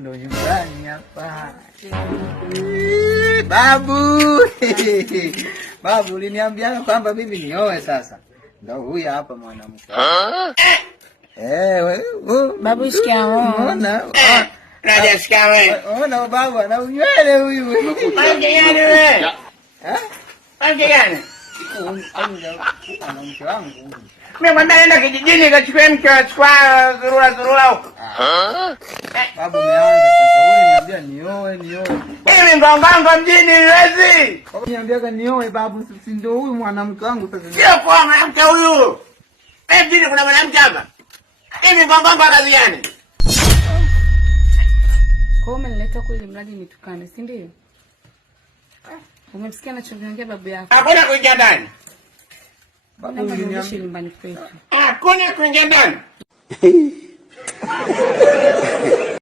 ndo nyumbani hapa. Babu. Babu uliniambia kwamba mimi nioe sasa. Ndio huyu hapa mwanamke. Babu shikamoo. Unaona? Naja shikamoo. Unaona babu ana unywele huyu. Pange gani wewe? Pange gani? Mwanamke wangu. Mimi mwambia nenda kijijini kachukue mke achukua zurura huko. Babu umeanza sasa. Wewe niambia nioe. Mimi ngongongo mjini wezi. Niambiaga nioe babu, si ndio huyu mwanamke wangu sasa. Sio kwa mwanamke huyu. Wewe mjini kuna mwanamke hapa. Mimi ngongongo kazi gani? Kwa umenileta kule mradi nitukane, si ndio? Umemsikia anachoongea babu yako? Hakuna kuingia ndani. Babu uliniambia nyumbani kwetu. Hakuna kuingia ndani.